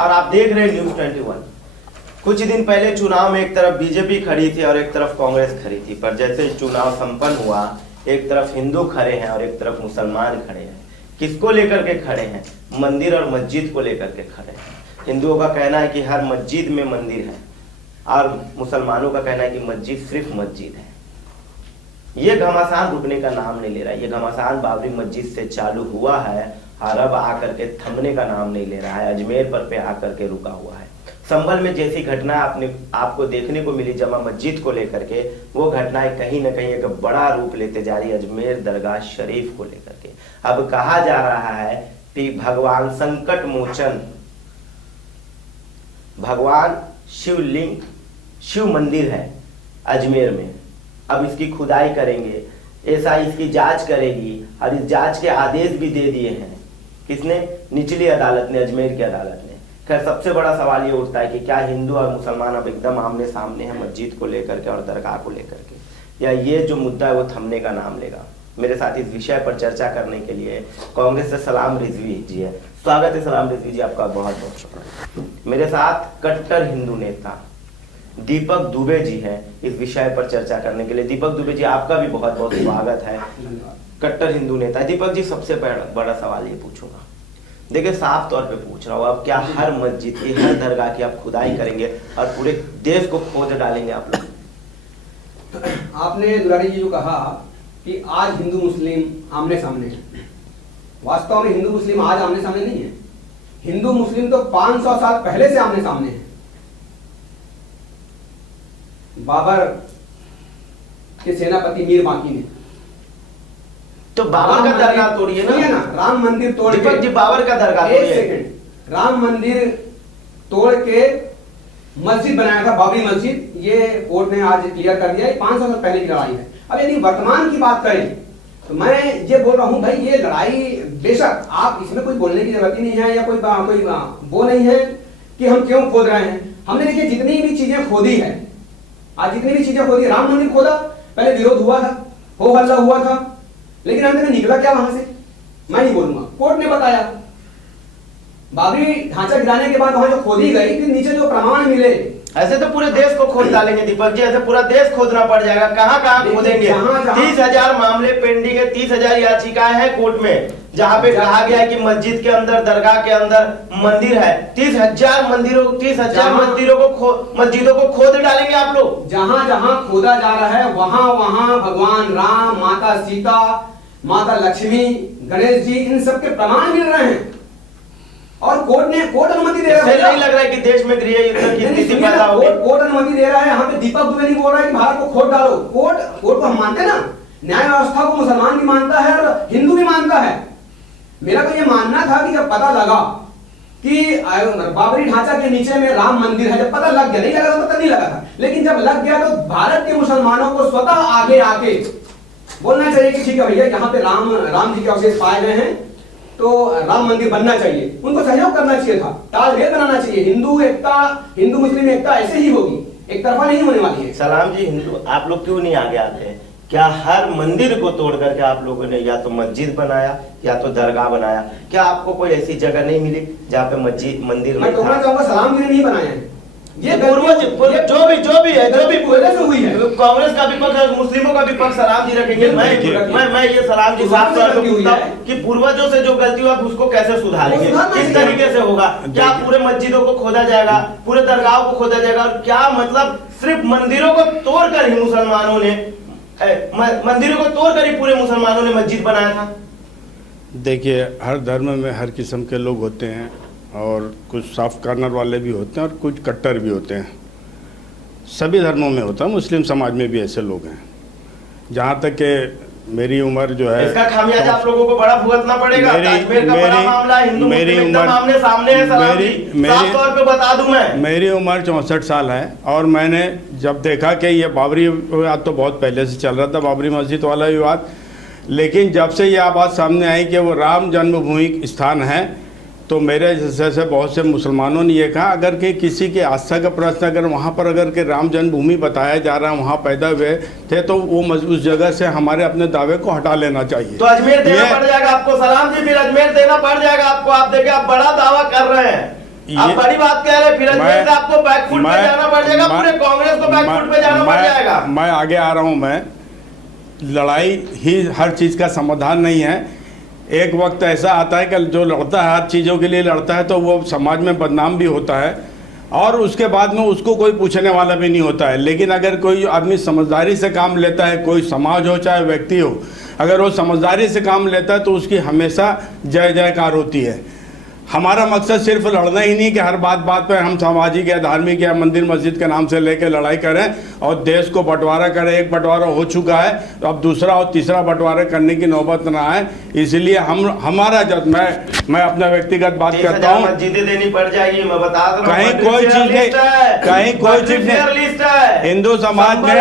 और आप देख रहे हैं न्यूज़ 21। कुछ दिन पहले चुनाव में एक तरफ बीजेपी खड़ी थी और एक तरफ कांग्रेस खड़ी थी, पर जैसे चुनाव संपन्न हुआ एक तरफ हिंदू खड़े हैं और एक तरफ मुसलमान खड़े हैं। किसको लेकर के खड़े हैं? मंदिर और मस्जिद को लेकर के खड़े हैं। हिंदुओं का कहना है कि हर मस्जिद में मंदिर है और मुसलमानों का कहना है कि मस्जिद सिर्फ मस्जिद है। ये घमासान रुकने का नाम नहीं ले रहा है। ये घमासान बाबरी मस्जिद से चालू हुआ है और अब आकर के थमने का नाम नहीं ले रहा है। अजमेर पर पे आकर के रुका हुआ है। संभल में जैसी घटना आपको देखने को मिली जमा मस्जिद को लेकर के, वो घटनाएं कहीं ना कहीं एक बड़ा रूप लेते जा रही है अजमेर दरगाह शरीफ को लेकर के। अब कहा जा रहा है कि भगवान संकट मोचन, भगवान शिवलिंग, शिव मंदिर है अजमेर में, अब इसकी खुदाई करेंगे, ऐसा इसकी जांच करेगी और इस जांच के आदेश भी दे दिए हैं। किसने? निचली अदालत ने, अजमेर की अदालत ने। खैर सबसे बड़ा सवाल ये उठता है कि क्या हिंदू और मुसलमान अब एकदम आमने सामने हैं मस्जिद को लेकर के और दरगाह को लेकर के, या ये जो मुद्दा है वो थमने का नाम लेगा? मेरे साथ इस विषय पर चर्चा करने के लिए कांग्रेस से सलाम रिजवी जी है। स्वागत है सलाम रिजवी जी, आपका बहुत बहुत शुक्रिया। मेरे साथ कट्टर हिंदू नेता दीपक दुबे जी हैं इस विषय पर चर्चा करने के लिए। दीपक दुबे जी, आपका भी बहुत बहुत स्वागत है। कट्टर हिंदू नेता दीपक जी, सबसे बड़ा सवाल ये पूछूंगा, देखिए साफ तौर पे पूछ रहा हूँ, अब क्या हर मस्जिद की, हर दरगाह की आप खुदाई करेंगे और पूरे देश को खोज डालेंगे आप लोग? आपने दुलारी जी जो कहा कि आज हिंदू मुस्लिम आमने सामने है, वास्तव में हिंदू मुस्लिम आज आमने सामने नहीं है। हिंदू मुस्लिम तो 500 साल पहले से आमने सामने है। बाबर के सेनापति मीर बांकी ने तो बाबर का दरगाह तोड़िए ना, राम मंदिर तोड़ के, जी बाबर का दरगाह एक सेकंड, राम मंदिर तोड़ के मस्जिद बनाया था, बाबरी मस्जिद। ये कोर्ट ने आज क्लियर कर दिया, 500 साल पहले की लड़ाई है। अब यदि वर्तमान की बात करें तो मैं ये बोल रहा हूं भाई, ये लड़ाई बेशक, आप इसमें कोई बोलने की जरूरत ही नहीं है या कोई वो नहीं है कि हम क्यों खोद रहे हैं। हमने देखिए जितनी भी चीजें खोदी है, आज जितनी भी चीजें खोदी, राम मंदिर खोदा, पहले विरोध हुआ था, हो हल्ला हुआ था, लेकिन अंत में निकला क्या वहां से मैं नहीं बोलूंगा, कोर्ट ने बताया। बाबरी ढांचा गिराने के बाद वहां जो खोदी गई, फिर नीचे जो प्रमाण मिले, ऐसे तो पूरे देश को खोद डालेंगे दीपक जी, ऐसे पूरा देश खोदना पड़ जाएगा। कहाँ कहाँ खोदेंगे? 30,000 मामले पेंडिंग है, 30,000 याचिकाएं हैं कोर्ट में, जहाँ पे कहा गया है कि मस्जिद के अंदर, दरगाह के अंदर मंदिर है। 30,000 मंदिरों, 30,000 मस्जिदों को खोद डालेंगे आप लोग। जहाँ जहाँ खोदा जा रहा है वहां वहां भगवान राम, माता सीता, माता लक्ष्मी, गणेश जी, इन सब के प्रमाण मिल रहे हैं और कोर्ट अनुमति दे रहा है। नहीं लग रहा है कि देश में गृह युद्ध की स्थिति पैदा होगी? कोर्ट अनुमति दे रहा है। यहाँ पे दीपक दुबे नहीं बोल रहा है कि भारत को खोद डालो। कोर्ट को हम मानते हैं ना, न्याय व्यवस्था को मुसलमान भी मानता है और हिंदू भी मानता है। मेरा तो ये मानना था कि जब पता लगा कि बाबरी ढांचा के नीचे में राम मंदिर है, जब पता लग गया, नहीं लगा तो पता नहीं लगा था, लेकिन जब लग गया तो भारत के मुसलमानों को स्वतः आगे आके बोलना चाहिए कि ठीक है भैया, यहाँ पे राम जी के अवशेष पाए गए हैं तो राम मंदिर बनना चाहिए। उनको सहयोग करना चाहिए था, तालमेल बनाना चाहिए। हिंदू मुस्लिम एकता ऐसे ही होगी, एक तरफा नहीं होने वाली है। सलाम जी, हिंदू आप लोग क्यों नहीं आगे आते हैं? क्या हर मंदिर को तोड़ करके आप लोगों ने या तो मस्जिद बनाया या तो दरगाह बनाया? क्या आपको कोई ऐसी जगह नहीं मिली जहाँ पे मस्जिद, मंदिर मैं कहना चाहूंगा सलाम जी ने नहीं बनाया है, ये पूर्वज जो भी पहले से हुई है। कांग्रेस का विपक्ष और मुस्लिमों का विपक्ष सलाम जी रखेंगे। मैं ये सलाम जी साफ तौर पे पूछता हूं कि पूर्वजों से जो गलती हुआ उसको कैसे सुधारेंगे, किस तरीके से होगा? क्या पूरे मस्जिदों को खोदा जाएगा, पूरे दरगाहों को खोदा जाएगा? और क्या मतलब सिर्फ मंदिरों को तोड़कर ही मुसलमानों ने, मंदिरों को तोड़कर ही पूरे मुसलमानों ने मस्जिद बनाया था? देखिए, हर धर्म में हर किस्म के लोग होते हैं और कुछ साफ कार्नर वाले भी होते हैं और कुछ कट्टर भी होते हैं। सभी धर्मों में होता है, मुस्लिम समाज में भी ऐसे लोग हैं। जहाँ तक कि मेरी उम्र जो है, इसका खामियाजा आप लोगों को बड़ा भुगतना पड़ेगा। कश्मीर का बड़ा मामला, हिंदू मुस्लिम एकदम आमने सामने है। साफ तौर पे बता दूं मैं, मेरी उम्र 64 साल है और मैंने जब देखा कि ये बाबरी विवाद तो बहुत पहले से चल रहा था, बाबरी मस्जिद वाला विवाद, लेकिन जब से यह बात सामने आई कि वो राम जन्मभूमि स्थान है, तो मेरे जैसे बहुत से मुसलमानों ने ये कहा, अगर कि किसी के आस्था का प्रश्न, अगर वहाँ पर अगर के राम जन्मभूमि बताया जा रहा है, वहाँ पैदा हुए थे, तो वो उस जगह से हमारे अपने दावे को हटा लेना चाहिए। तो अजमेर देना पड़ जाएगा आपको सलाम जी, फिर अजमेर देना पड़ जाएगा आपको। आप देखिए, आप बड़ा दावा कर रहे हैं, आप बड़ी बात कह रहे हैं, फिर अजमेर से आपको बैकफुट पे जाना पड़ जाएगा, पूरे कांग्रेस को बैकफुट पे जाना पड़ जाएगा। मैं आगे आ रहा हूं। मैं लड़ाई ही हर चीज़ का समाधान नहीं है। एक वक्त ऐसा आता है कि जो लड़ता है हर चीज़ों के लिए लड़ता है तो वो समाज में बदनाम भी होता है और उसके बाद में उसको कोई पूछने वाला भी नहीं होता है। लेकिन अगर कोई आदमी समझदारी से काम लेता है, कोई समाज हो चाहे व्यक्ति हो, अगर वो समझदारी से काम लेता है तो उसकी हमेशा जय जयकार होती है। हमारा मकसद सिर्फ लड़ना ही नहीं कि हर बात बात पे हम सामाजिक या धार्मिक या मंदिर मस्जिद के नाम से लेकर लड़ाई करें और देश को बंटवारा करें। एक बंटवारा हो चुका है तो अब दूसरा और तीसरा बंटवारा करने की नौबत ना आए, इसलिए हमारा जब मैं अपना व्यक्तिगत बात करता हूँ, मस्जिदें देनी पड़ जाएगी, मैं बता रहा हूं। कहीं कोई चीज नहीं, कहीं कोई चीज नहीं। हिंदू समाज में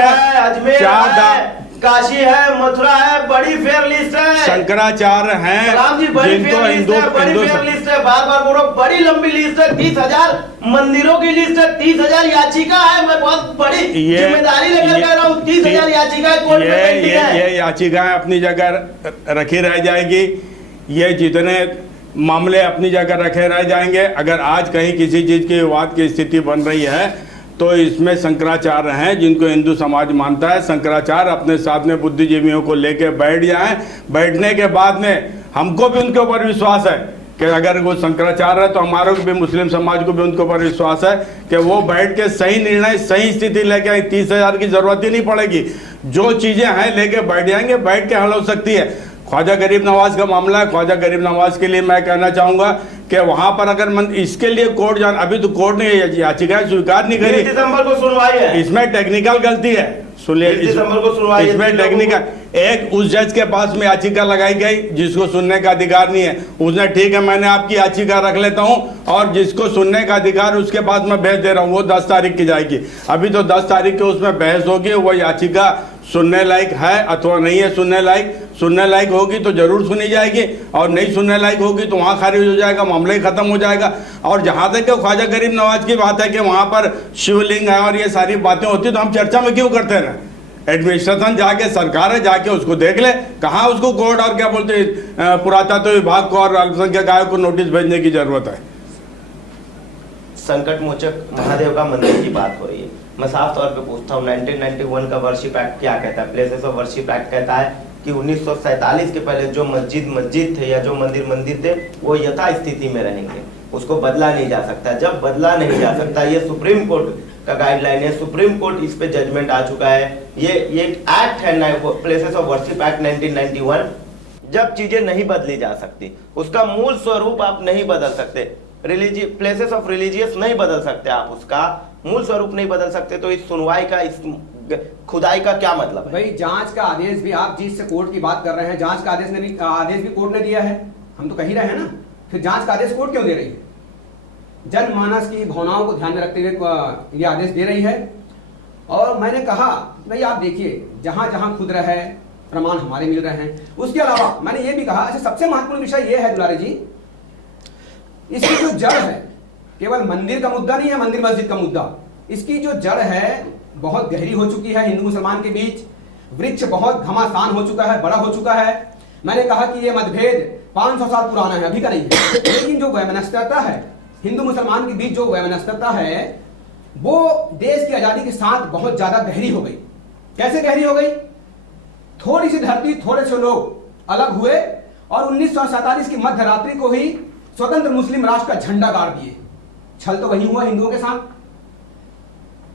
4 काशी है, मथुरा है, बड़ी फेयर लिस्ट है। शंकराचार्य हैं राम जी, बड़ी फेयर लिस्ट है, बड़ी फेयर लिस्ट है। बार बोलो, बड़ी लंबी लिस्ट है, 30,000 मंदिरों की लिस्ट है, 30,000 याचिका है। मैं बहुत बड़ी जिम्मेदारी लेकर कह रहा हूँ, 30,000 याचिका कोर्ट में पेंडिंग है। ये याचिकाएं अपनी जगह रखी रह जाएगी, ये जितने मामले अपनी जगह रखे रह जाएंगे। अगर आज कहीं किसी चीज की विवाद की स्थिति बन रही है तो इसमें शंकराचार्य हैं जिनको हिंदू समाज मानता है। शंकराचार्य अपने साथ में बुद्धिजीवियों को लेकर बैठ जाएं। बैठने के बाद में हमको भी उनके ऊपर विश्वास है कि अगर वो शंकराचार्य है तो हमारे को भी, मुस्लिम समाज को भी उनके ऊपर विश्वास है कि वो बैठ के सही निर्णय, सही स्थिति लेके आए। 30,000 की जरूरत ही नहीं पड़ेगी, जो चीजें हैं लेके बैठ जाएंगे, बैठ के हल हो सकती है। ख्वाजा गरीब नवाज का मामला है, ख्वाजा गरीब नवाज के लिए मैं कहना चाहूंगा कि वहां पर अगर इसके लिए कोर्ट जान, अभी तो कोर्ट ने याचिकाएं स्वीकार नहीं करी, दिसंबर को सुनवाई है, इसमें टेक्निकल गलती है। सुनिए, दिसंबर को सुनवाई है, इसमें टेक्निकल, एक उस जज के पास में याचिका लगाई गई जिसको सुनने का अधिकार नहीं है। उसने ठीक है मैंने आपकी याचिका रख लेता हूं और जिसको सुनने का अधिकार उसके पास मैं भेज दे रहा हूं, वो 10 तारीख की जाएगी। अभी तो 10 तारीख की उसमें बहस होगी, वो याचिका सुनने लायक है अथवा नहीं है सुनने लायक। सुनने लायक होगी तो जरूर सुनी जाएगी और नहीं सुनने लायक होगी तो वहाँ खारिज हो जाएगा, मामला ही खत्म हो जाएगा। और जहाँ तक ख्वाजा गरीब नवाज की बात है कि वहाँ पर शिवलिंग है और ये सारी बातें होती तो हम चर्चा में क्यों करते हैं? एडमिनिस्ट्रेशन जाके, सरकार है जाके उसको देख ले, कहाँ उसको कोर्ट और क्या बोलते पुरातत्व विभाग को और अल्पसंख्यक आयोग को नोटिस भेजने की जरूरत है। संकट मोचक महादेव का मंदिर की बात हो रही है, मैं साफ तौर पे पूछता हूँ 1991 का वर्शिप एक्ट क्या कहता है? प्लेसेस ऑफ वर्शिप एक्ट कहता है कि 1947 के पहले जो मस्जिद थे या जो मंदिर थे वो यथा स्थिति में रहेंगे, उसको बदला नहीं जा सकता। जब बदला नहीं जा सकता, ये सुप्रीम कोर्ट का गाइडलाइन है, सुप्रीम कोर्ट इस पे जजमेंट आ चुका है। ये एक्ट है प्लेसेस ऑफ वर्शिप एक्ट 1991। जब चीजें नहीं बदली जा सकती, उसका मूल स्वरूप आप नहीं बदल सकते, प्लेसेस ऑफ रिलीजियस नहीं बदल सकते, आप उसका मूल स्वरूप नहीं बदल सकते, तो इस सुनवाई का, इस खुदाई का क्या मतलब है? भाई जांच का आदेश भी, आप जिससे कोर्ट की बात कर रहे हैं, जांच का आदेश भी कोर्ट ने दिया है, हम तो कह ही रहे हैं ना, फिर जांच का आदेश कोर्ट क्यों दे रही है? जनमानस की भावनाओं को ध्यान में रखते हुए ये आदेश दे रही है। और मैंने कहा भाई आप देखिए, जहां जहां खुद रहे प्रमाण हमारे मिल रहे हैं। उसके अलावा मैंने ये भी कहा, अच्छा सबसे महत्वपूर्ण विषय ये है दुलारे जी, इसकी जो जड़ है केवल मंदिर का मुद्दा नहीं है, मंदिर मस्जिद का मुद्दा, इसकी जो जड़ है बहुत गहरी हो चुकी है हिंदू मुसलमान के बीच, वृक्ष बहुत घमासान हो चुका है, बड़ा हो चुका है। मैंने कहा कि ये मतभेद 500 साल पुराना है, अभी का नहीं है, लेकिन जो वैमनस्यता है हिंदू मुसलमान के बीच, जो वैमनस्यता है वो देश की आजादी के साथ बहुत ज्यादा गहरी हो गई। कैसे गहरी हो गई? थोड़ी सी धरती, थोड़े से लोग अलग हुए और 1947 की मध्य रात्रि को ही स्वतंत्र मुस्लिम राष्ट्र का झंडा गाड़ दिए। छल तो वही हुआ हिंदुओं के साथ।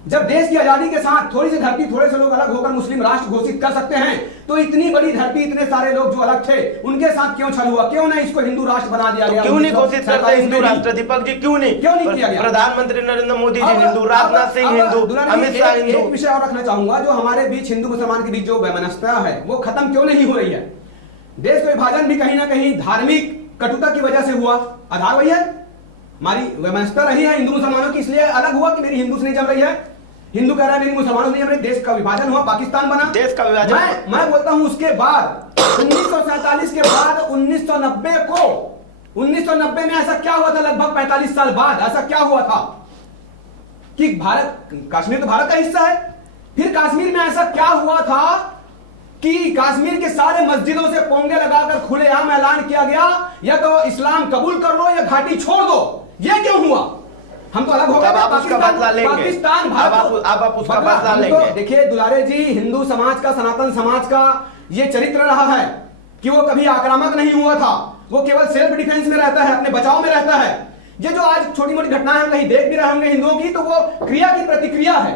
जब देश की आजादी के साथ थोड़ी सी धरती, थोड़े से लोग अलग होकर मुस्लिम राष्ट्र घोषित कर सकते हैं, तो इतनी बड़ी धरती, इतने सारे लोग जो अलग थे उनके साथ क्यों छल हुआ? क्यों ना इसको हिंदू राष्ट्र बना दिया गया? क्यों नहीं घोषित करते हिंदू राष्ट्र? दीपक जी क्यों नहीं किया गया? प्रधानमंत्री नरेंद्र मोदी जी हिंदू, राजनाथ सिंह हिंदू, अमित शाह हिंदू। एक विषय और रखना चाहूंगा, जो हमारे बीच हिंदू मुसलमान के बीच जो वैमनस्यता है वो खत्म क्यों नहीं हो रही है? देश का विभाजन भी कहीं ना कहीं धार्मिक कटुता की वजह से हुआ। आधार वही है, हमारी वैमनस्यता रही है हिंदू मुसलमानों की, इसलिए अलग हुआ कि मेरी हिंदू से नहीं जम रही है, हिंदू कह रहा है मेरी मुसलमानों से नहीं जम रही। देश का विभाजन हुआ, पाकिस्तान बना, देश का विभाजन। मैं बोलता हूं उसके बाद 1947 के बाद 1990 में ऐसा क्या हुआ था? लगभग 45 साल बाद ऐसा क्या हुआ था कि भारत, कश्मीर तो भारत का हिस्सा है, फिर कश्मीर में ऐसा क्या हुआ था कि कश्मीर के सारे मस्जिदों से पोंगे लगाकर खुलेआम ऐलान किया गया, या तो इस्लाम कबूल कर लो या घाटी छोड़ दो। ये क्यों हुआ? हम तो अलग हो गए। तब आप उसका बदला लेंगे। पाकिस्तान अब आप उसका बदला लेंगे। देखिए दुलारे जी, हिंदू समाज का, सनातन समाज का ये चरित्र रहा है कि वो कभी आक्रामक नहीं हुआ था, वो केवल सेल्फ डिफेंस में रहता है, अपने बचाव में रहता है। ये जो आज छोटी मोटी घटनाएं हम कहीं देख भी रहे होंगे हिंदुओं की, तो वो क्रिया की प्रतिक्रिया है।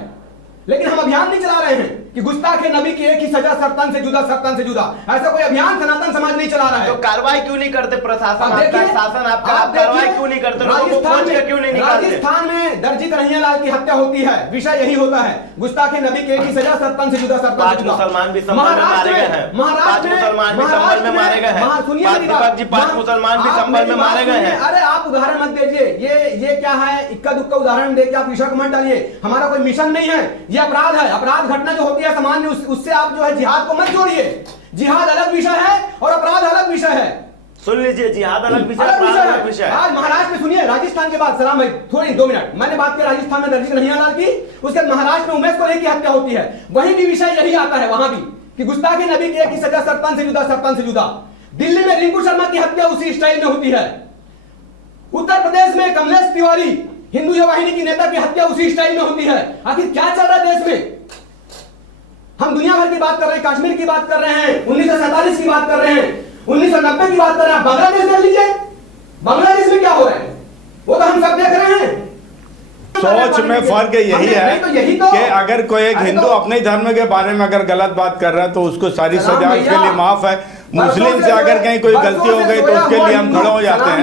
लेकिन हम अभियान नहीं चला रहे हैं कि गुस्ताखे नबी की एक ही सजा, सरतन से जुदा, सरतन से जुदा। ऐसा कोई अभियान सनातन समाज नहीं चला रहा है। तो कार्रवाई क्यों नहीं करते प्रशासन अब आपका, देखिए, शासन आपका, आप आप कार्रवाई देखिए, क्यों नहीं करते? लोगों को खोज के क्यों नहीं निकालते? राजस्थान में दर्जी कन्हैयालाल की हत्या होती है, विषय यही होता है, गुस्ताखे नबी के एक ही सजा, सरतन से जुदा, सरतन से 5 जुदा। मुसलमान भी संभल में मारे गए हैं। 5 मुसलमान भी संभल में मारे गए हैं। दीपक जी, 5 मुसलमान भी संभल में मारे गए हैं। अरे आप उदाहरण मत दीजिए, ये क्या है, इक्का दुक्का उदाहरण दे के आप विषय को मत डालिए। हमारा कोई मिशन नहीं है, ये अपराध है। अपराध घटना जो होती है समाज में, उससे आप जो है जिहाद को मत जोड़िए। जिहाद अलग विषय है और अपराध अलग विषय है। सुन लीजिए, जिहाद अलग विषय, अपराध अलग विषय है। आज महाराष्ट्र में सुनिए, राजस्थान के बाद, सलाम भाई थोड़ी 2 मिनट, मैंने बात की राजस्थान में दर्जी कन्हैयालाल की, उसके बाद महाराष्ट्र में उमेश कोल्हे की हत्या होती है, वहीं भी विषय यही आता है, वहां भी कि गुस्ताखे नबी की एक ही सजा, सरतन से जुदा, सरतन से जुदा। दिल्ली में रिंकू शर्मा की हत्या उसी स्टाइल में होती है। उत्तर प्रदेश में कमलेश तिवारी, हिंदू युवा वाहिनी की नेता की हत्या उसी स्टाइल में होती है। आखिर क्या चल रहा है देश में? हम दुनिया भर की बात कर रहे हैं, कश्मीर की बात कर रहे हैं, 1947 की बात कर रहे हैं, 1990 की बात कर रहे हैं। बांग्लादेश देख लीजिए, बांग्लादेश में क्या हो रहा है वो तो हम सब देख रहे हैं। सोच में फर्क यही है कि अगर कोई एक हिंदू अपने धर्म के बारे में अगर गलत बात कर रहा है तो उसको सारी सजा उसके लिए माफ है। मुस्लिम से अगर कहीं कोई गलती हो गई तो उसके लिए हम खड़े हो जाते हैं।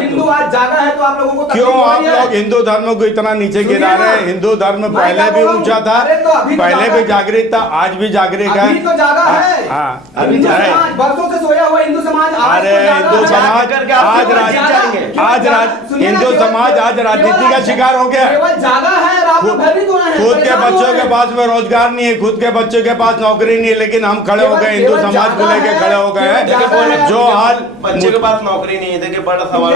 हिंदू आज जागा है तो आप लोगों को क्यों आप लोग हिंदू धर्म को इतना नीचे गिरा रहे हैं? हिंदू धर्म पहले भी ऊंचा था, पहले भी जागृत था, आज भी जागृत है। अभी तो जागा है, बरसों से सोया हुआ हिंदू समाज। अरे हिंदू समाज हिंदू समाज आज राजनीति का शिकार हो गया। जागा है, खुद के बच्चों के पास में रोजगार नहीं है, खुद के बच्चों के पास नौकरी नहीं है, लेकिन हम खड़े हो गए, हिंदू समाज को लेके खड़े हो गए हैं। जो हाल बच्चे के पास नौकरी नहीं है, देखिए बड़ा सवाल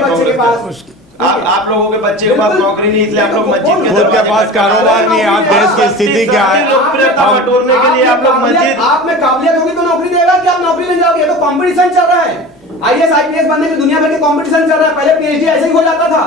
आप लोगों के बच्चे के पास नौकरी नहीं, इसलिए आप लोग मस्जिद खुद के पास कारोबार नहीं है। आप देश की स्थिति क्या है? बटोरने के लिए आप लोग मस्जिद, आप में काबिलियत होगी तो नौकरी देगा कि आप नौकरी ले जाओगे? तो कंपटीशन चल रहा है, IAS IPS बनने की दुनिया भर के कंपटीशन चल रहा है। पहले PhD ऐसे ही हो जाता था।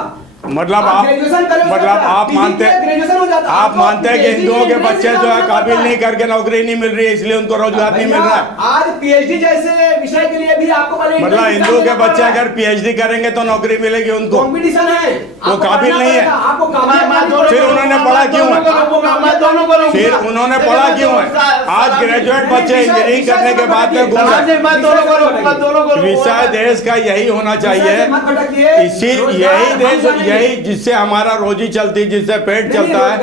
मतलब आप मानते हैं कि हिंदुओं के बच्चे जो है काबिल नहीं करके नौकरी नहीं मिल रही है, इसलिए उनको रोजगार नहीं मिल रहा है। आज PhD जैसे विषय के लिए भी आपको मतलब हिंदू के बच्चे अगर PhD करेंगे तो नौकरी मिलेगी उनको? कंपटीशन है, वो काबिल नहीं है, आपको फिर उन्होंने पढ़ा क्यों है? फिर उन्होंने पढ़ा क्यों है? आज ग्रेजुएट बच्चे इंजीनियरिंग करने के बाद में घूम रहे। विषय देश का यही होना चाहिए, इसी यही देश यही जिससे हमारा रोजी चलती, जिससे पेट चलता है,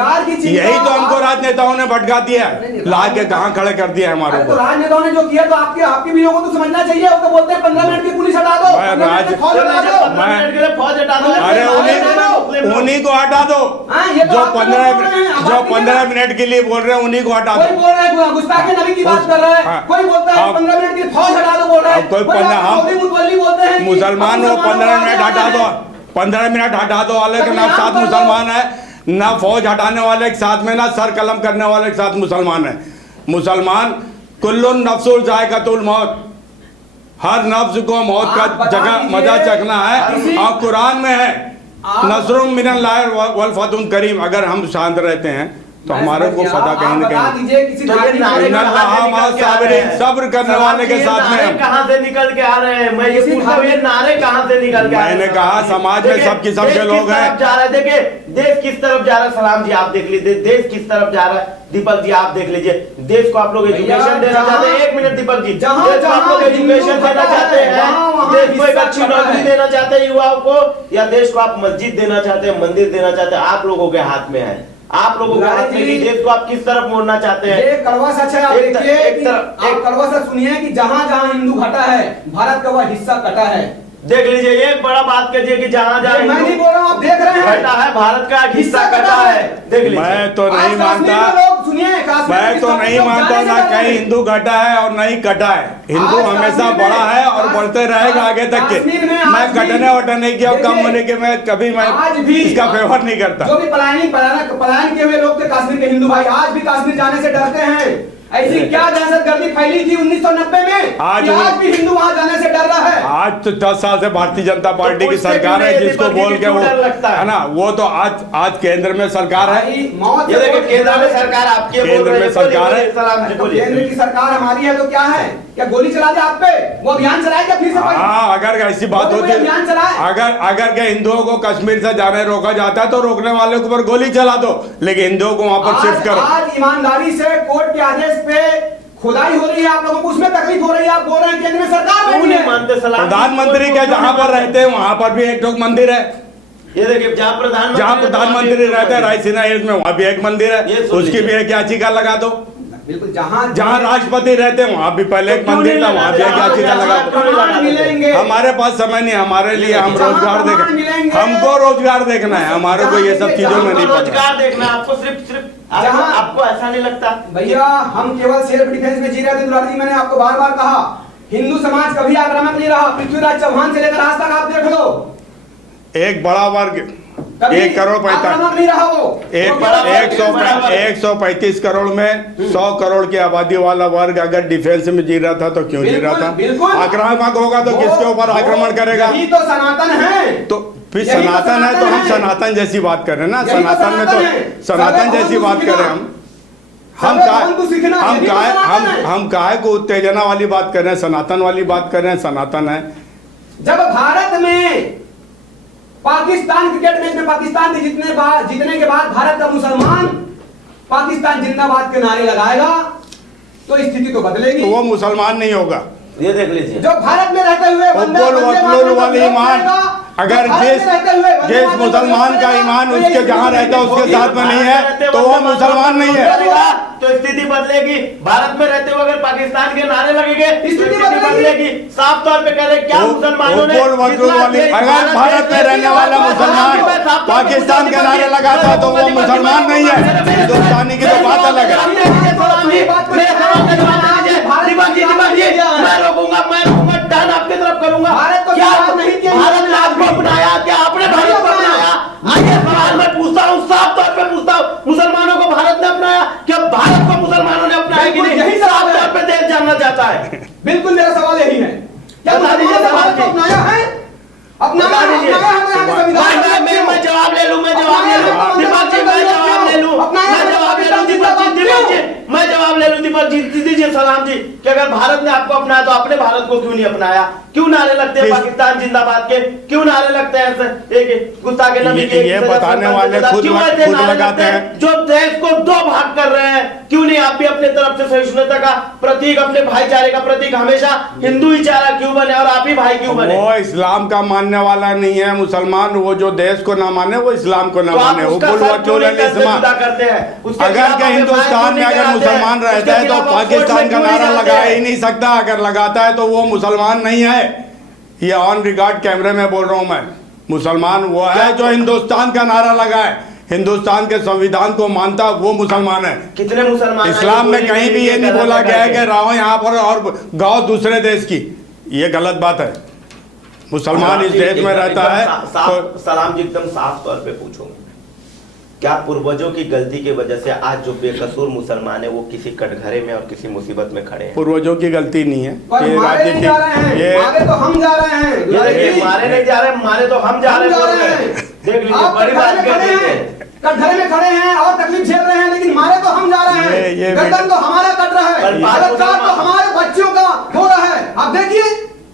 यही तो हमको राजनेताओं ने भटका दिया है, ला के कहाँ खड़े कर दिया हमारे को। राजनेताओं ने जो किया तो आपके भी लोगों को समझना चाहिए। वो तो बोलते हैं 15 मिनट की पुलिस हटा दो, अरे उन्हीं को हटा दो जो 15 मिनट के लिए बोल रहे हैं, उन्हीं को हटा दो। कोई बोल रहा है गुस्ताखे नबी की बात कर रहा है, कोई बोलता है 15 मिनट की फौज हटा दो बोल रहा है, कोई बोलते हैं मुसलमान हो 15 मिनट हटा दो, 15 मिनट हटा दो वाले के ना साथ मुसलमान है, ना फौज हटाने वाले के साथ में, ना सर कलम करने वाले के साथ मुसलमान है। मुसलमान कुल्लुन नफ्सुल जायकातुल मौत, हर नफ्स को मौत का जगह मजा चखना है, और कुरान में है नसरुम मिनल्लाहि वल फतहुन करीम। अगर हम शांत रहते हैं तो हमारे को फतह कहीं न कहीं, सब्र करने वाले के साथ में हम कहां से निकल के आ रहे हैं? मैं ये पूछता हूं, ये नारे कहां से निकल के आ रहे हैं? मैंने कहा समाज में सब किस्म के लोग हैं। जा रहा है, देखिए देश किस तरफ जा रहा है। सलाम जी आप देख लीजिए देश किस तरफ जा रहा है। दीपक जी आप देख लीजिए, देश को आप लोग एजुकेशन देना चाहते हैं। 1 मिनट दीपक जी, देश को आप लोग एजुकेशन देना चाहते हैं, देश को एक अच्छी नौकरी देना चाहते हैं युवाओं को, या देश को आप मस्जिद देना चाहते हैं, मंदिर देना चाहते हैं? आप लोगों के हाथ में है, आप लोगों के हाथ में, देश को आप किस तरफ मोड़ना चाहते हैं? ये कड़वा सच है। आप देखिए, एक कड़वा सच सुनिए कि जहां जहां हिंदू घटा है, भारत का वह हिस्सा कटा है। देख लीजिए, एक बड़ा बात कहिए कि जहां जहां मैं नहीं बोल रहा हूं, आप देख रहे हैं, घटा है, भारत का हिस्सा कटा है। देख लीजिए, मैं तो नहीं मानता, मैं तो नहीं मानता ना कहीं हिंदू घटा है और नहीं कटा है। हिंदू हमेशा बड़ा है और बढ़ते रहेगा आगे तक के। मैं कटने वटने की और कम होने के मैं कभी मैं इसका फेवर नहीं करता। जो भी पलायन किए हुए लोग थे कश्मीर के हिंदू भाई, आज भी कश्मीर जाने से डरते हैं। ऐसी क्या दहशतगर्दी फैली थी 1990 में आज आज भी हिंदू वहां जाने से डर रहा है। आज तो 10 साल से भारतीय जनता पार्टी की उससे सरकार है, क्यों नहीं जिसको दीपक जी बोल के क्यों वो डर लगता है? ना, वो तो आज केंद्र में सरकार है। भाई, मौत ये से देखिए कोई केंद्र में डर है। सरकार आपकी है, केंद्र बोल रहे में हैं, सरकार है। बोलिए, सलाम जी तो बोलिए। केंद्र की सरकार हमारी है तो क्या है, क्या गोली चला दे आप पे, वो अभियान चलाएगा फिर से कोई? हाँ, अगर ऐसी बात वो होती अभियान चलाए। अगर के हिंदुओं को कश्मीर से जाने रोका जाता है तो रोकने वाले के ऊपर गोली चला दो, लेकिन हिंदुओं को वहां पर शिफ्ट करो। आज ईमानदारी से कोर्ट के आदेश पे खुदाई हो रही है, आप लोगों को उसमें तकलीफ हो रही है, आप बोल रहे हैं केंद्र में सरकार क्यों बैठी नहीं है। मानते सलाम जी? प्रधानमंत्री के जहां पर रहते हैं वहां पर भी एक ठोक मंदिर है। ये देखिए जहाँ प्रधानमंत्री रहते हैं रायसीना हिल्स में, वहां भी एक मंदिर ये है, सुन उसकी लीजिए। भी एक याचिका लगा दो। बिल्कुल, जहां राष्ट्रपति रहते हैं वहां भी पहले एक क्यों मंदिर नहीं था, वहां भी एक लगाते? याचिका लगा दो। क्यों नहीं लगाते? मिलेंगे हमारे पास समय नहीं, हमारे लिए हम जहाँ रोजगार प्रमाण देख, मिलेंगे। हमको रोजगार देखना है, हमारे को ये सब चीजों में नहीं पता। रोजगार देखना आपको, सिर्फ आपको ऐसा नहीं लगता? भैया हम केवल सेल्फ डिफेंस में जी रहे थे दुलारी जी, मैंने आपको बार बार कहा हिंदू समाज कभी आक्रामक नहीं रहा, पृथ्वीराज चौहान से लेकर आज तक आप देख लो, एक बड़ा वर्ग कभी 1 करोड़ 45 आक्रामक नहीं रहा वो। एक वो बड़ा वर्ग 135 करोड़ में 100 करोड़ की आबादी वाला वर्ग अगर डिफेंस में जी रहा था तो क्यों जी रहा था? बिल्कुल। आक्रामक होगा तो किसके ऊपर आक्रमण करेगा? यही तो सनातन है। तो फिर यही तो सनातन है तो हम है। सनातन जैसी बात कर रहे हैं ना, यही तो सनातन में सनातन है। तो सनातन सबे जैसी भगवान बात को कर रहे हैं हम सबे भगवान को सीखना, हम यही तो काय सनातन है। हम काय को उत्तेजना वाली बात कर रहे हैं, सनातन वाली बात कर रहे हैं, सनातन है। जब भारत में पाकिस्तान क्रिकेट मैच में पाकिस्तान के जीतने के बाद भारत का मुसलमान पाकिस्तान जिंदाबाद के नारे लगाएगा तो स्थिति तो बदलेगी। तो वो मुसलमान नहीं होगा। ये देख लीजिए जो भारत में रहते हुए अगर जिस मुसलमान का ईमान उसके जहाँ रहता है उसके साथ में नहीं है तो वो मुसलमान नहीं है। तो स्थिति बदलेगी। भारत में रहते हुए अगर पाकिस्तान के नारे लगेंगे स्थिति बदलेगी। साफ तौर पे कह रहे क्या मुसलमानों ने अगर भारत में रहने वाला मुसलमान पाकिस्तान के नारे लगाता तो वो मुसलमान नहीं है, हिंदुस्तानी की तो बात अलग है। मैं रोकूंगा टर्न आपकी तरफ करूंगा। क्या भारत ने आपको अपनाया? क्या आपने भारत को अपनाया? आइए सवाल मैं पूछता हूँ, साफ तौर पे पूछता हूँ, मुसलमानों को भारत ने अपनाया? क्या भारत को मुसलमानों ने अपनाया कि नहीं? यही साफ तौर पे देश जानना चाहता है। बिल्कुल मेरा सवाल यही है, क्या बता दीजिए मुसलमानों ने सवाल भारत को जी। अपनाया है? अपनाया बता है, दीजिए। अपनाया है, मैं यहाँ संविधान मैं जवाब ले लूं, मैं जवाब ले लूं दीपक जी, मैं जवाब ले लूं, मैं जवाब ले लूं दीपक जी, मैं जवाब ले लूं दीपक जी। दीजिए सलाम जी कि अगर भारत ने आपको अपनाया तो आपने भारत को क्यों नहीं अपनाया? क्यों नारे लगते हैं पाकिस्तान जिंदाबाद के? क्यों नारे लगते हैं ऐसे एक गुस्ताखे नबी के? ये बताने वाले खुद लगाते हैं जो देश को दो भाग कर रहे हैं। क्यों नहीं आप भी अपने तरफ से सहिष्णुता का प्रतीक, अपने भाईचारे का प्रतीक हमेशा हिंदू ही चारा क्यों बने और आप ही भाई क्यों बने? वो इस्लाम का मानने वाला नहीं है मुसलमान, वो जो देश को ना माने वो इस्लाम को ना माने। अगर के हिंदुस्तान में अगर मुसलमान रहता है तो पाकिस्तान का नारा लगा ही नहीं सकता, अगर लगाता है तो वो मुसलमान नहीं है। ये ऑन रिकॉर्ड कैमरे में बोल रहा हूं मैं, मुसलमान वो है जो हिंदुस्तान का नारा लगाए, हिंदुस्तान के संविधान को मानता, वो मुसलमान है। कितने मुसलमान इस्लाम में कहीं भी ये नहीं बोला गया है कि रहो यहाँ पर और गाओ दूसरे देश की, ये गलत बात है। मुसलमान इस देश में रहता है तो सलाम जी एकदम साफ तौर पे पूछूंगा, क्या पूर्वजों की गलती की वजह से आज जो बेकसूर मुसलमान है वो किसी कटघरे में और किसी मुसीबत में खड़े हैं? पूर्वजों की गलती नहीं है, पर मारे नहीं जा रहे हैं, मारे तो हम जा रहे हैं। ये मारे नहीं जा रहे, मारे तो हम जा रहे हैं। देख लीजिए बड़ी बात कर रहे हैं, कटघरे में खड़े हैं और तकलीफ झेल रहे हैं, लेकिन मारे तो हम जा रहे हैं। गर्दन तो हमारा कट रहा है, बलात्कार तो हमारे बच्चों का हो रहा है। आप देखिए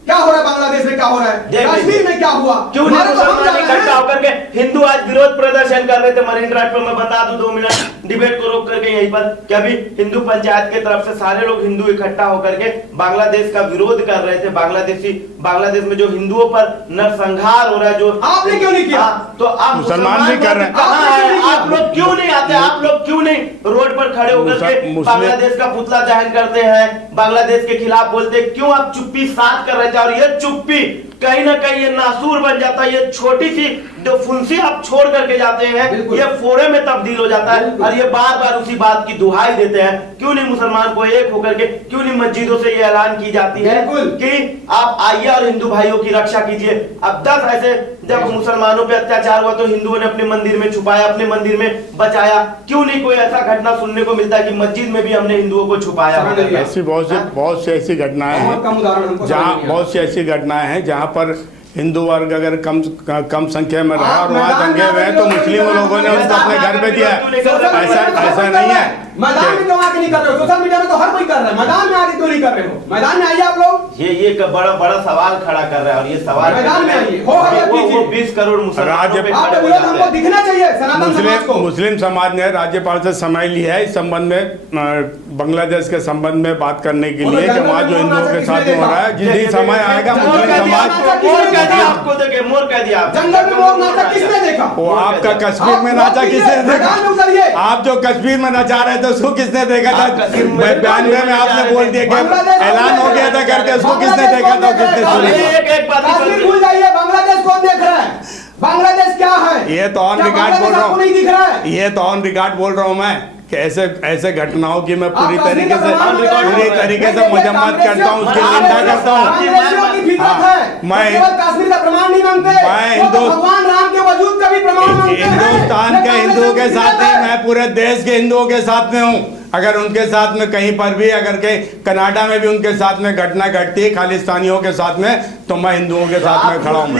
क्या हो रहा है, बांग्लादेश में क्या हो रहा है, कश्मीर में क्या हुआ। क्यों नहीं मुसलमान इकट्ठा होकर के? हिंदू आज विरोध प्रदर्शन कर रहे थे मरीन ड्राइव पर, मैं बता दूं 2 मिनट डिबेट को रोक करके यहीं पर कि अभी हिंदू पंचायत की तरफ से सारे लोग हिंदू इकट्ठा होकर के बांग्लादेश का विरोध कर रहे थे। बांग्लादेश में जो हिंदुओं पर नरसंहार हो रहा है, जो आपने क्यों नहीं किया? तो आप मुसलमान भी कर रहे हैं। कहाँ है? आप लोग क्यों नहीं आते? आप लोग क्यों नहीं रोड पर खड़े होकर के बांग्लादेश का पुतला दहन करते हैं, बांग्लादेश के खिलाफ बोलते हैं? क्यों आप चुप्पी साध कर रहे थे? और ये चुप्पी कहीं ना कहीं ये नासूर बन जाता है। ये छोटी सी जो फुंसी आप छोड़ करके जाते हैं, ये फोड़े में तब्दील हो जाता है और ये बार बार उसी बात की दुहाई देते हैं क्यों नहीं मुसलमान को एक होकर के, क्यों नहीं मस्जिदों से ये ऐलान की जाती है कि आप आइए और हिंदू भाइयों की रक्षा कीजिए। अब 10 ऐसे जब मुसलमानों पे अत्याचार हुआ तो हिंदुओं ने अपने मंदिर में छुपाया, अपने मंदिर में बचाया, क्यों नहीं कोई ऐसा घटना सुनने को मिलता है कि मस्जिद में भी हमने हिंदुओं को छुपाया? ऐसी बहुत सी ऐसी घटनाएं हैं जहाँ बहुत सी ऐसी घटनाएं हैं जहाँ पर हिंदू वर्ग अगर कम संख्या में रहा और वहाँ दंगे हुए हैं तो मुस्लिम लोगों ने उसको अपने घर में दिया। ऐसा नहीं है। मैदान में क्यों आके नहीं कर रहे हो? सोशल मीडिया में तो हर कोई कर रहा है, मैदान में आके क्यों नहीं कर रहे हो? मैदान में आइए आप लोग। ये एक बड़ा सवाल खड़ा कर रहा है और ये सवाल मैदान में आइए, वो 20 करोड़ मुसलमानों पे खड़े हो जाते हैं। दिखना चाहिए सनातन समाज को। मुस्लिम समाज ने राज्यपाल से समय लिया है इस संबंध में, बांग्लादेश के संबंध में बात करने के लिए कि वहाँ जो हिंदुओं के साथ हो रहा है, जिस दिन समय आएगा मुस्लिम समाज आपको देखे मोर कह दिया। जंगल में मोर नाचा किसने देखा? वो आपका कश्मीर में नाचा किसने देखा? आप जो कश्मीर में नचा रहे थे उसको किसने देखा था? 92 में आपने बोल दिया कि ऐलान हो गया था करके, उसको किसने देखा था? किसने सुना? कश्मीर भूल जाइए, बांग्लादेश कौन देख रहा है? बांग्लादेश क्या है? ये तो ऑन रिकॉर्ड बोल रहा हूँ, नहीं दिख रहा है। ये तो ऑन रिकॉर्ड बोल रहा हूँ मैं कि ऐसे घटनाओं की मैं पूरी तरीके से मजम्मत करता हूँ, उसकी निंदा करता हूँ। मैं कश्मीर का प्रमाण नहीं मांगते, भगवान राम के वजूद का भी प्रमाण मांगते हैं। हिंदुस्तान के हिंदुओं के साथ नहीं, मैं पूरे देश के हिंदुओं के साथ में हूँ। अगर उनके साथ में कहीं पर भी, अगर के कनाडा में भी उनके साथ में घटना घटती है खालिस्तानियों के साथ में, तो मैं हिंदुओं के साथ में खड़ा हूँ।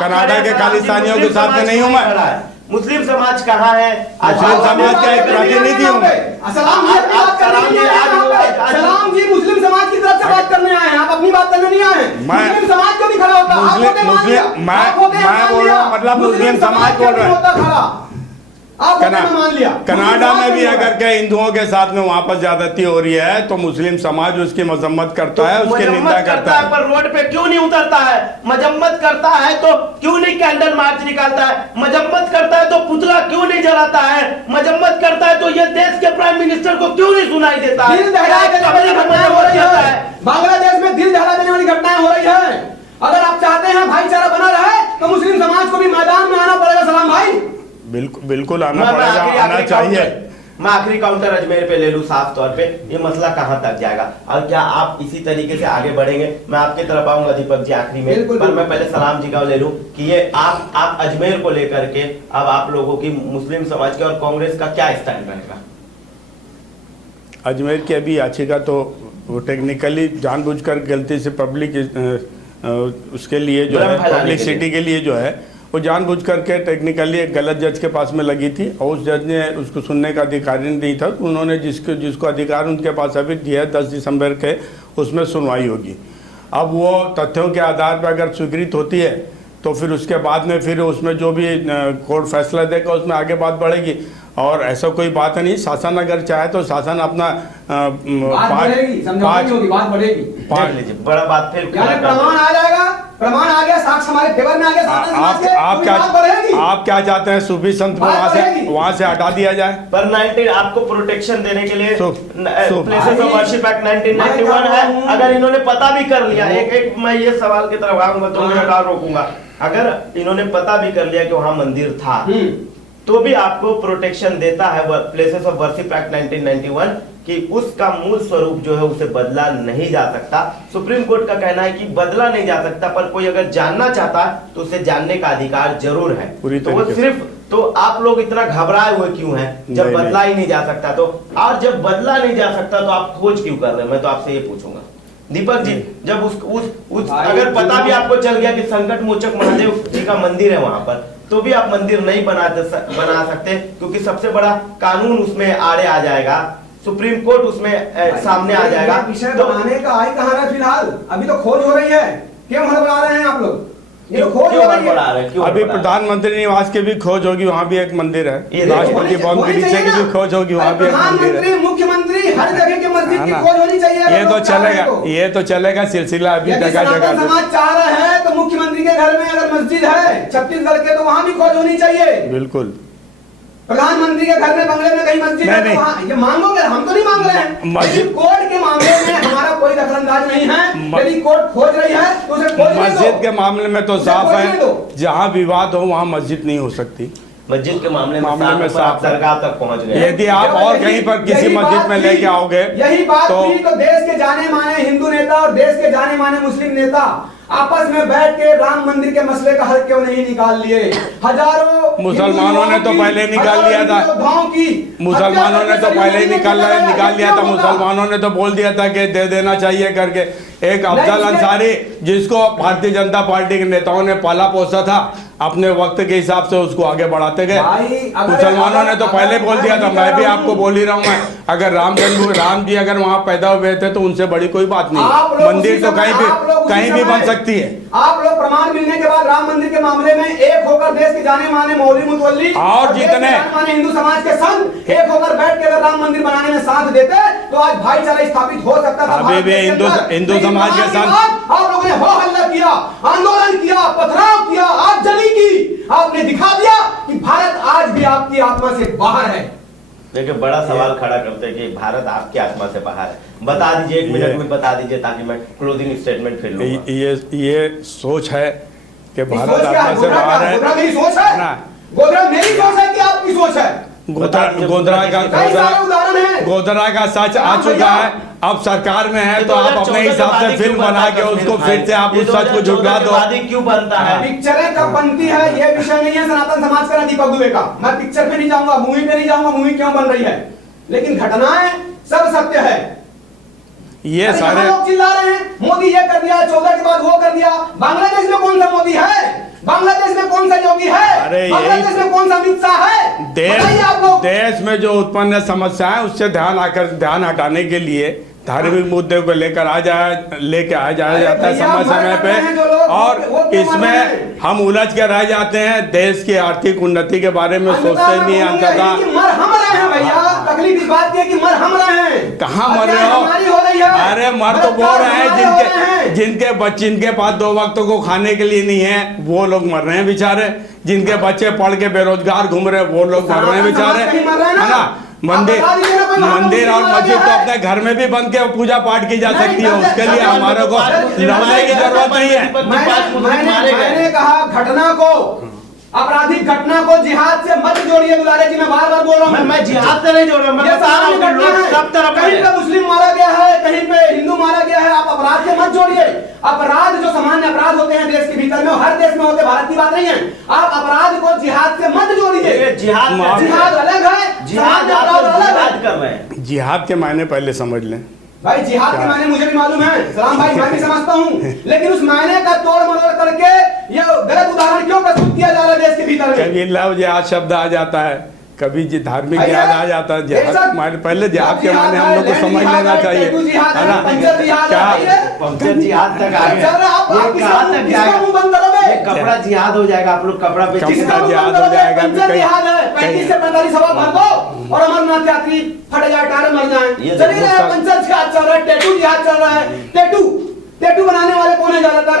कनाडा के खालिस्तानियों के साथ में नहीं हूँ मैं। मुस्लिम समाज कहाँ है? मुस्लिम समाज का एक प्रतिनिधि हूँ मैं। सलाम जी मुस्लिम समाज की तरफ से बात करने आए हैं, आप अपनी बात करने नहीं आए हैं। मुस्लिम समाज क्यों नहीं खड़ा होता? मैं बोल रहा हूँ, मतलब मुस्लिम समाज बोल रहा है। कनाडा में भी अगर के हिंदुओं के साथ में वहाँ पर ज्यादती हो रही है तो मुस्लिम समाज उसकी मजम्मत करता है, उसकी निंदा करता है। पर रोड पे क्यों नहीं उतरता है? मजम्मत करता है तो क्यों नहीं कैंडल मार्च निकालता है? मजम्मत करता है तो पुतला क्यों नहीं जलाता है? मजम्मत करता है तो ये देश के प्राइम मिनिस्टर को क्यों नहीं सुनाई देता है? दिल दहला देने वाली घटनाएं हो रही है बांग्लादेश में, दिल दहला देने वाली घटनाएं हो रही है। अगर आप चाहते हैं भाईचारा बना रहे तो मुस्लिम समाज को भी मैदान में आना पड़ेगा। सलाम भाई, बिल्कुल आना पड़ेगा, आना चाहिए। मैं आखिरी काउंटर अजमेर पे ले लूं साफ तौर पे, ये मसला कहां तक जाएगा और क्या आप इसी तरीके से आगे बढ़ेंगे? मैं आपके तरफ आऊंगा दीपक जी आखिरी में, पर मैं पहले सलाम जी का ले लूं कि ये आप अजमेर को लेकर के अब आप लोगों की, मुस्लिम समाज के और कांग्रेस का क्या स्टैंड रहेगा? अजमेर की अभी याचिका तो वो टेक्निकली जानबूझकर गलती से पब्लिक उसके लिए जो है, पब्लिसिटी के लिए जो है वो जानबूझ करके टेक्निकली एक गलत जज के पास में लगी थी और उस जज ने उसको सुनने का अधिकार नहीं था। तो उन्होंने जिसको अधिकार उनके पास अभी दिया है 10 दिसंबर के, उसमें सुनवाई होगी। अब वो तथ्यों के आधार पर अगर स्वीकृत होती है तो फिर उसके बाद में फिर उसमें जो भी कोर्ट फैसला देगा उसमें आगे बात बढ़ेगी। और ऐसा कोई बात नहीं, शासन अगर चाहे तो शासन अपना बड़ा बात फिर प्रमाण आ जाएगा, प्रमाण आ गया, साक्ष्य हमारे फेवर में आ गया। आप क्या चाहते हैं? सूफी संत को वहाँ से हटा दिया जाए? पर 19 आपको प्रोटेक्शन देने के लिए प्लेसेस ऑफ वर्शिप एक्ट 1991 है। अगर इन्होंने पता भी कर लिया, एक मैं ये सवाल की तरफ आऊंगा तो मैं कहाँ रोकूंगा, अगर इन्होंने पता भी कर लिया कि वहाँ मंदिर था तो भी आपको प्रोटेक्शन देता है प्लेसेस ऑफ वर्शिप एक्ट 1991 कि उसका मूल स्वरूप जो है उसे बदला नहीं जा सकता। सुप्रीम कोर्ट का कहना है कि बदला नहीं जा सकता, पर कोई अगर जानना चाहता है तो उसे जानने का अधिकार जरूर है। तो वो सिर्फ, तो आप लोग इतना घबराए हुए क्यों हैं जब बदला ही नहीं जा सकता? तो और जब बदला नहीं जा सकता तो आप खोज क्यों कर रहे हैं? मैं तो आपसे ये पूछूंगा दीपक जी, जब उस अगर पता भी आपको चल गया कि संकट मोचक महादेव जी का मंदिर है वहां पर, तो भी आप मंदिर नहीं बना सकते क्योंकि सबसे बड़ा कानून उसमें आड़े आ जाएगा, सुप्रीम कोर्ट उसमें सामने आ जाएगा। विषय बनाने का आई कहां है फिलहाल? अभी तो खोज हो रही है, क्यों हड़बड़ा रहे हैं आप लोग? ये खोज हो रही है। अभी प्रधानमंत्री निवास की भी खोज होगी, वहाँ भी एक मंदिर है। राष्ट्रपति भवन के नीचे की भी खोज होगी, वहाँ भी एक मंदिर है। मुख्यमंत्री हर जगह के मस्जिद की खोज होनी चाहिए। ये तो चलेगा सिलसिला अभी जगह जगह। समाज चाह रहे हैं तो मुख्यमंत्री के घर में अगर मस्जिद है छत्तीसगढ़ के, तो वहाँ भी खोज होनी चाहिए। बिल्कुल। प्रधानमंत्री के घर में, बंगले में कहीं मस्जिद है तो ये मांगोगे? हम तो नहीं मांग रहे हैं। कोर्ट के मामले में हमारा कोई दखलंदाज नहीं है। यदि कोर्ट खोज रही है तो उसे खोज मस्जिद के मामले में तो साफ है, जहाँ विवाद हो वहाँ मस्जिद नहीं हो सकती। मस्जिद के मामले में साफ आप सरकार तक पहुंच गए। यदि आप और कहीं पर किसी मस्जिद में लेके आओगे यही बात तो देश के जाने माने हिंदू नेता और देश के जाने माने मुस्लिम नेता आपस में बैठ के राम मंदिर के मसले का हल क्यों नहीं निकाल लिए? हजारों मुसलमानों ने तो पहले निकाल लिया था, मुसलमानों ने तो पहले ही निकाल लिया था। मुसलमानों ने तो बोल दिया था कि दे देना चाहिए करके। एक अफजल अंसारी जिसको भारतीय जनता पार्टी के नेताओं ने पाला पोसा था, अपने वक्त के हिसाब से उसको आगे बढ़ाते गए। मुसलमानों ने तो पहले बोल दिया था, मैं भी आपको बोल ही रहा हूँ, मैं अगर राम जी अगर वहाँ पैदा हुए थे तो उनसे बड़ी कोई बात नहीं, मंदिर तो कहीं भी बन सकती है। आप लोग प्रमाण मिलने के बाद राम मंदिर के मामले में एक होकर देश के जाने माने मौलवी मुतवल्ली और जितने हिंदू समाज के संग एक होकर बैठ के अगर राम मंदिर बनाने में साथ देते तो आज भाईचारा स्थापित हो सकता था। अभी भी हिंदू समाज के संग आप लोगों ने हो हल्ला किया, आंदोलन किया, पथराव किया, आगजनी की, आपने दिखा दिया कि भारत आज भी आपकी आत्मा से बाहर है। देखिए बड़ा सवाल खड़ा करते हैं कि भारत आपकी आत्मा से बाहर है। बता दीजिए, एक मिनट में बता दीजिए ताकि मैं क्लोजिंग स्टेटमेंट फिर लूंगा। ये सोच है कि भारत आत्मा से बाहर है। गोधरा मेरी सोच है, गोधरा मेरी सोच है कि आपकी सोच है? गोधरा का सच आ चुका है, अब सरकार में है तो आप अपने हिसाब से फिल्म बना के उसको फिर से आप उस सच को झुठला दो। क्यों बनता है? पिक्चरें कब बनती है ये विषय नहीं है सनातन समाज का, दीपक दुबे का। मैं पिक्चर पे नहीं जाऊंगा, मूवी पे नहीं जाऊंगा, मूवी क्यों बन रही है, लेकिन घटनाएं सब सत्य है। ये सारे लोग चिल्ला रहे हैं मोदी ये कर दिया, 14 के बाद वो कर दिया। बांग्लादेश में कौन सा मोदी है? बांग्लादेश में कौन सा योगी है? बांग्लादेश में कौन सा अमित शाह है? देश में जो उत्पन्न समस्या है उससे ध्यान हटाने के लिए धार्मिक मुद्दे को लेकर लेके आया जाता है समय समय पे, और इसमें हम उलझ के रह जाते हैं। देश की आर्थिक उन्नति के बारे में सोचते नहीं है अंततः। तकलीफ इस बात की है कि मर हम रहे हैं। कहाँ मर रहे हो? अरे मर तो बोल रहे हैं जिनके पास 2 वक्त को खाने के लिए नहीं है वो लोग मर रहे हैं बेचारे। जिनके बच्चे पढ़ के बेरोजगार घूम रहे वो लोग मर रहे हैं बेचारे, है ना। मंदिर और मस्जिद तो अपने घर में भी बन के पूजा पाठ की जा सकती है, उसके लिए हमारे को लड़ने की जरूरत नहीं है। मैंने कहा घटना को, आपराधिक घटना को जिहाद से मत जोड़िए दुलारे जी, मैं बार-बार बोल रहा हूँ। मैं जिहाद से नहीं जोड़ रहा हूँ, मैं बता रहा हूँ लोग सब तरफ कहीं पे मुस्लिम मारा गया है, कहीं पे हिंदू मारा गया है, आप अपराध से मत जोड़िए। अपराध जो सामान्य अपराध होते हैं देश के भीतर में, हर देश में होते, भारत की बात नहीं है। आप अपराध को जिहाद से मत जोड़िए। जिहाद अलग है, जिहाद अलग कर रहे हैं। जिहाद के मायने पहले समझ लें भाई, जिहाद के मायने मुझे भी मालूम है, सलाम भाई, मैं भी समझता हूँ, लेकिन उस मायने का तोड़ मरोड़ करके ये गलत उदाहरण क्यों प्रस्तुत किया जा रहा है देश के भीतर में? कभी लव जिहाद शब्द आ जाता है, कभी धार्मिक जिहाद आ जाता है। जिहाद पहले जिहाद के मायने हम लोग को समझ लेना चाहिए, है ना। पंक्चर जिहाद तक आ गया, कपड़ा जिहाद हो जाएगा, आप लोग कपड़ा जिहाद हो जाएगा। 35 से 45 सवाल भर दो और अमरनाथ यात्री फट जाए, टारे मर जाए। चलिए पंचर जिहाद चल रहा है, टैटू जिहाद चल रहा है। टैटू बनाने वाले कौन है? ज्यादातर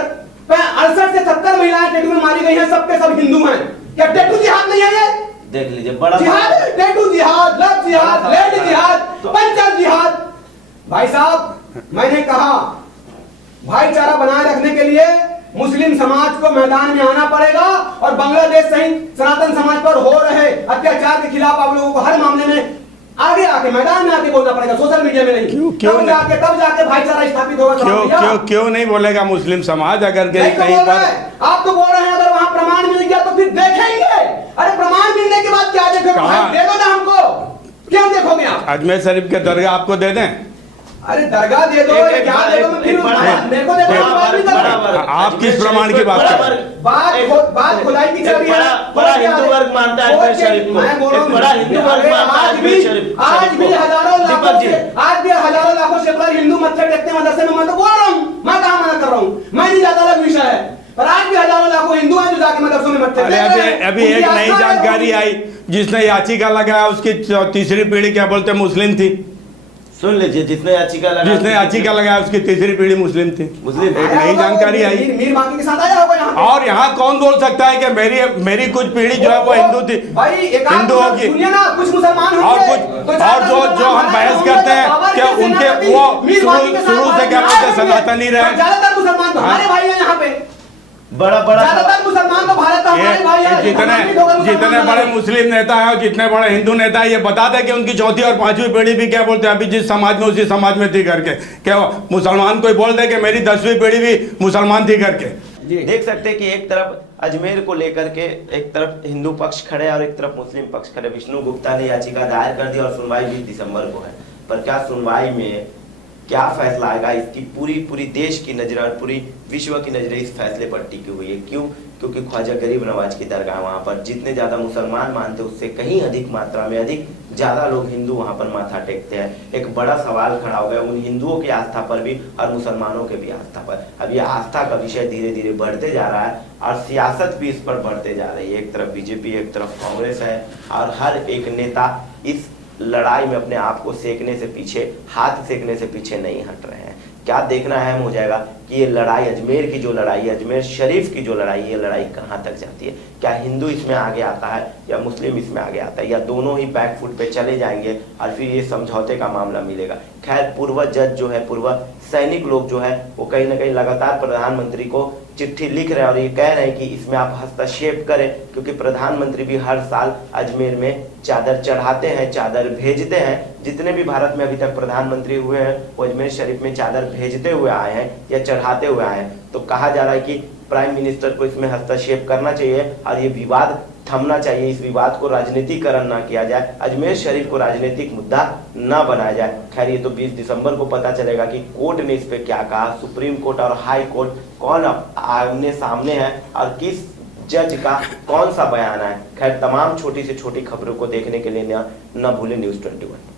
68 से 70 महिलाएं टैटू में मारी गई हैं, सबके सब हिंदू हैं। क्या टैटू जिहाद नहीं है? ये देख लीजिए, बड़ा जिहाद, टैटू जिहाद, लव जिहाद, लेड जिहाद, पंचर जिहाद। भाई साहब, मैंने कहा भाईचारा बनाए रखने के लिए मुस्लिम समाज को मैदान में आना पड़ेगा और बांग्लादेश सहित सनातन समाज पर हो रहे अत्याचार के खिलाफ आप लोगों को हर मामले में आगे आके मैदान में आके बोलना पड़ेगा, सोशल मीडिया में नहीं। तब जाके भाईचारा स्थापित होगा। क्यों नहीं बोलेगा मुस्लिम समाज? अगर कहीं पर आप तो बोल रहे हैं अगर वहाँ प्रमाण मिल गया तो फिर देखेंगे। अरे प्रमाण मिलने के बाद क्या देखोगे? दे दो ना हमको, क्यों देखोगे आप? अजमेर शरीफ के दरगाह आपको दे दें? अरे दरगाह दे दो, क्या दे दो, फिर मेरे को दे दो। आप किस प्रमाण की बात कर रहे हैं? बात खुदाई की चल रही है। बड़ा हिंदू वर्ग मानता है अजमेर शरीफ को, बड़ा हिंदू वर्ग मानता है अजमेर शरीफ। आज भी हजारों लाखों से पर हिंदू मत्थे टेकते हैं मदरसे में। मैं तो बोल रहा हूँ, मैं कहाँ मना कर रहा हूँ, मैं नहीं जाता, अलग विषय है। पर आज भी हजारों लाखों हिंदू हैं जो जाके मदरसों में मत्थे टेकते हैं। अभी एक नई जानकारी आई, जिसने याचिका लगाया उसकी तीसरी पीढ़ी क्या बोलते मुस्लिम थी। सुन लीजिए, जिसने याचिका लगाया उसकी तीसरी पीढ़ी मुस्लिम थी। एक नई जानकारी आई। मीर बाकी के साथ आया होगा यहाँ। और यहाँ कौन बोल सकता है कि मेरी कुछ पीढ़ी जो है वो हिंदू थी, हिंदू होगी, कुछ मुसलमान और जो हम बहस करते हैं क्या उनके वो शुरू से क्या बोलते सनातनी रहे। ज्यादातर मुसलमान तो हमारे भाई हैं यहाँ पे, बड़ा बड़ा ज्यादातर मुसलमान तो भारत का हमारे भाई है। जितने बड़े मुस्लिम नेता है और जितने बड़े हिंदू नेता है, ये बता दे कि उनकी चौथी और पांचवी पीढ़ी भी क्या बोलते हैं, अभी जिस समाज में उसी समाज में थी करके। क्या मुसलमान कोई बोल दे कि मेरी 10वीं पीढ़ी भी मुसलमान थी करके। देख सकते हैं कि एक तरफ अजमेर को लेकर के एक तरफ हिंदू पक्ष खड़े और एक तरफ मुस्लिम पक्ष खड़े। विष्णु गुप्ता ने याचिका दायर कर दी और सुनवाई 20 दिसंबर को है, पर क्या सुनवाई में क्या फैसला आएगा, इसकी पूरी देश की नजर और पूरी विश्व की नजरें इस फैसले पर टिकी हुई है। क्यों? क्योंकि ख्वाजा गरीब नवाज की दरगाह वहाँ पर जितने ज्यादा मुसलमान मानते हैं उससे कहीं अधिक मात्रा में अधिक ज्यादा लोग हिंदू वहाँ पर माथा टेकते हैं। एक बड़ा सवाल खड़ा हो गया उन हिंदुओं की आस्था पर भी और मुसलमानों के भी आस्था पर। अब ये आस्था का विषय धीरे धीरे बढ़ते जा रहा है और सियासत भी इस पर बढ़ते जा रही है। एक तरफ बीजेपी, एक तरफ कांग्रेस है और हर एक नेता इस लड़ाई में अपने आप को सेकने से पीछे, हाथ सेकने से पीछे नहीं हट रहे हैं। क्या देखना अहम हो जाएगा कि ये लड़ाई अजमेर की जो लड़ाई है, अजमेर शरीफ की जो लड़ाई है, ये लड़ाई कहाँ तक जाती है। क्या हिंदू इसमें आगे आता है या मुस्लिम इसमें आगे आता है, या दोनों ही बैक फुट पे चले जाएंगे और फिर ये समझौते का मामला मिलेगा। खैर, पूर्व जज जो है, पूर्व सैनिक लोग जो है वो कहीं ना कहीं लगातार प्रधानमंत्री को चिट्ठी लिख रहे हैं और ये कह रहे हैं कि इसमें आप हस्तक्षेप करें, क्योंकि प्रधानमंत्री भी हर साल अजमेर में चादर चढ़ाते हैं, चादर भेजते हैं। जितने भी भारत में अभी तक प्रधानमंत्री हुए हैं वो अजमेर शरीफ में चादर भेजते हुए आए हैं या चढ़ाते हुए आए हैं। तो कहा जा रहा है कि प्राइम मिनिस्टर को इसमें हस्तक्षेप करना चाहिए और ये विवाद थमना चाहिए, इस विवाद को राजनीतिकरण ना किया जाए, अजमेर शरीफ को राजनीतिक मुद्दा ना बनाया जाए। खैर, ये तो 20 दिसंबर को पता चलेगा कि कोर्ट ने इस पे क्या कहा। सुप्रीम कोर्ट और हाई कोर्ट कौन आमने सामने है और किस जज का कौन सा बयान है। खैर, तमाम छोटी से छोटी खबरों को देखने के लिए न भूलें न्यूज़ 21।